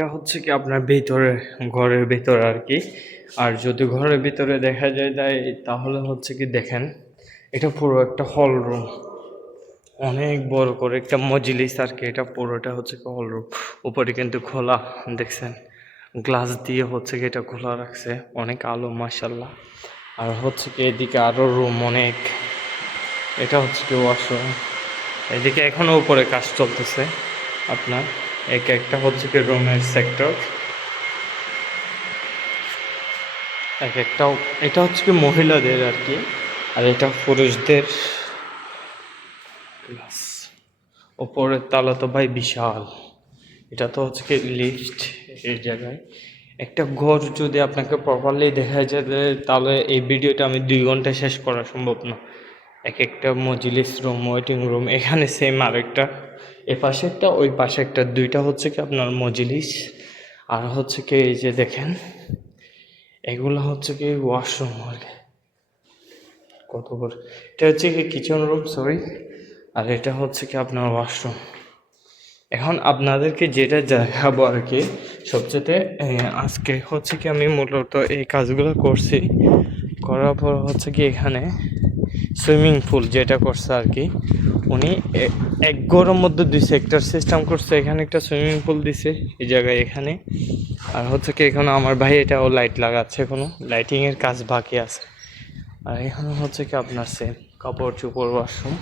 এটা হচ্ছে কি আপনার ভিতরে, ঘরের ভিতরে আর কি। আর যদি ঘরের ভিতরে দেখা যায় তাহলে হচ্ছে কি দেখেন, এটা পুরো একটা হল রুম, অনেক বড় করে একটা মজলিস আর কি। এটা পুরোটা হচ্ছে কি হল রুম, উপরে কিন্তু খোলা, দেখছেন গ্লাস দিয়ে হচ্ছে কি এটা খোলা রাখছে, অনেক আলো মাশাল্লাহ। আর হচ্ছে কি এদিকে আরো রুম অনেক, এটা হচ্ছে কি ওয়াশরুম। এদিকে এখনো উপরে কাজ চলতেছে আপনার, একটা হচ্ছে কি রুমের সেক্টর, একটাও। এটা হচ্ছে কি মহিলাদের আর কি, আর এটা পুরুষদের ক্লাস। ওপরের তালা তো ভাই বিশাল, এটা তো হচ্ছে কি লিফট এই জায়গায়। একটা ঘর যদি আপনাকে প্রপারলি দেখা যায় তাহলে এই ভিডিওটা আমি 2 ঘন্টা শেষ করা সম্ভব না। একটা মজলিস রুম, ওয়েটিং রুম, এখানে সেম আরেকটা, এ পাশে একটা ওই পাশে একটা, দুইটা হচ্ছে কি আপনার মজলিস। আর হচ্ছে কি এই যে দেখেন, এগুলো হচ্ছে কি ওয়াশরুম আর কি, কত বড়। এটা হচ্ছে কি কিচেন রুম, সরি। আর এটা হচ্ছে কি আপনার ওয়াশরুম। এখন আপনাদেরকে যেটা দেখাবো আর কি সবচেয়ে, আজকে হচ্ছে কি আমি মূলত এই কাজগুলো করছি, করার পর হচ্ছে কি এখানে সুইমিং পুল যেটা করছে আর কি উনি, এক ঘরের মধ্যে 2 সেক্টর সিস্টেম করছে। এখানে একটা সুইমিং পুল দিছে এই জায়গায় এখানে। আর হচ্ছে কি এখানে আমার ভাই এটাও লাইট লাগাচ্ছে, এখনো লাইটিংয়ের কাজ বাকি আছে। আর এখানে হচ্ছে কি আপনার সেম কাপড় চোপড় ওয়াশরুম।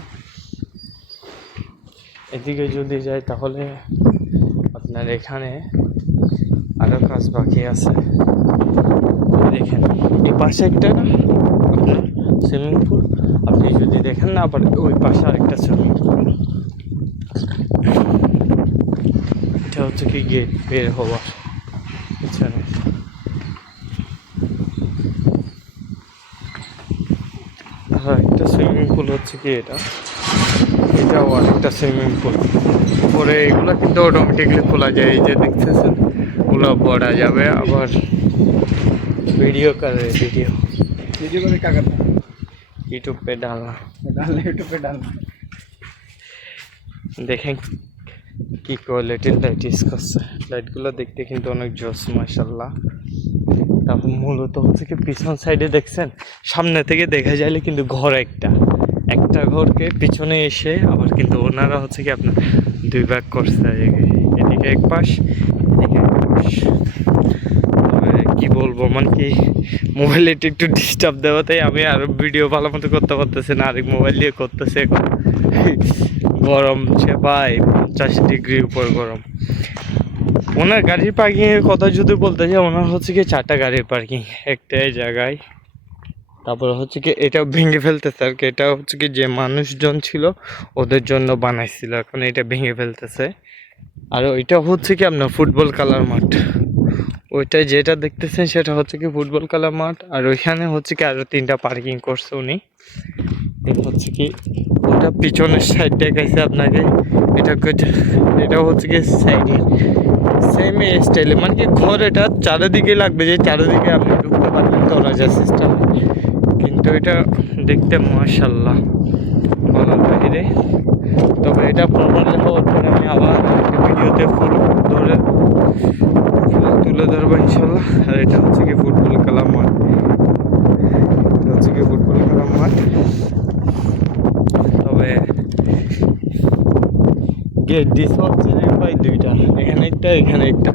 এদিকে যদি যাই তাহলে আপনার এখানে আরও কাজ বাকি আছে। দেখেন এই পাশে একটা না আপনার সুইমিং পুল, আপনি যদি দেখেন না আবার ওই পাশে আরেকটা সুইমিং পুল। এটা হচ্ছে কি গেট বের হওয়ার পিছনে। আর একটা সুইমিং পুল হচ্ছে কি এটাও আরেকটা সুইমিং পুল। পরে এগুলো কিন্তু অটোমেটিকলি খোলা যায়, এই যে দেখতেছেন ওগুলো পড়া যাবে। আবার वीडियो कर रहे, वीडियो में क्या करना, यूट्यूब पे डालना यूट्यूब पे डालना। দেখেন কি কোয়ালিটির লাইট ইউজ করছে, লাইটগুলো দেখতে কিন্তু অনেক জোস মাশাল্লাহ। তারপর মূলত হচ্ছে কি পিছন সাইডে দেখছেন, সামনে থেকে দেখা যাইলে কিন্তু ঘর একটা ঘরকে পিছনে এসে আবার কিন্তু ওনারা হচ্ছে কি আপনার 2 ভাগ করছে, এদিকে এক পাশ এদিকে এক পাশ। কি বলবো, মানে কি মোবাইলে একটু ডিস্টার্ব দেওয়াতেই আমি আরো ভিডিও ভালো মতো করতে পারতেছি না, আরেক মোবাইল দিয়ে করতেছে। এখন গরম সে ভাই 50 ডিগ্রির উপর গরম। ওনার গাড়ির পার্কিং এর কথা যদি বলতে চাই, ওনার হচ্ছে কি 4টা গাড়ির পার্কিং একটাই জায়গায়। তারপরে হচ্ছে কি এটা ভেঙে ফেলতেছে আর কি, এটা হচ্ছে কি যে মানুষজন ছিল ওদের জন্য বানাইছিল, এখন এটা ভেঙে ফেলতেছে। আর ওইটা হচ্ছে কি আপনার ফুটবল খেলার মাঠ, ওইটা যেটা দেখতেছেন সেটা হচ্ছে কি ফুটবল খেলার মাঠ। আর ওইখানে হচ্ছে কি আরো 3টা পার্কিং করছে উনি। হচ্ছে কি ওটা পিছনের সাইড দেখাইছে আপনাকে, এটা হচ্ছে কি সাইডে সেম স্টাইলে, মানে কি ঘর এটা চারিদিকে লাগবে, যে চারিদিকে আপনি ঢুকতে পারবেন দরজা সিস্টেম। কিন্তু এটা দেখতে মাশাল্লাহ বলার বাইরে। তবে এটা প্রপারলি হওয়ার পরে আমি আবার একটা ভিডিওতে ফুল তুলে ধরবো ইনশাল্লাহ। আর এটা হচ্ছে কি ফুটবল খেলার মাঠ, এটা হচ্ছে কি ফুটবল খেলার মাঠ। তবে গেট দিছে হচ্ছে যে ভাই 2টা, এখানে একটা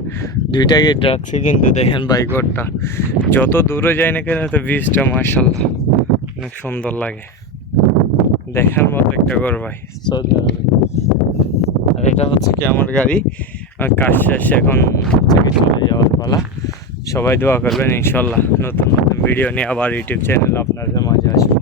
2টা গেট রাখছে। কিন্তু দেখেন ভাই ঘরটা যত দূরে যায় না কেন তো ভিউজটা মাশাল্লাহ অনেক সুন্দর লাগে, দেখার মতো একটা ঘর ভাই সৌদি আরবে। আর এটা হচ্ছে কি আমার গাড়ি, আর কাজ শেষে এখন হচ্ছে কি চলে যাওয়ার পালা। সবাই দোয়া করবেন ইনশাল্লাহ, নতুন নতুন ভিডিও নিয়ে আবার ইউটিউব চ্যানেল আপনাদের মাঝে আসবো।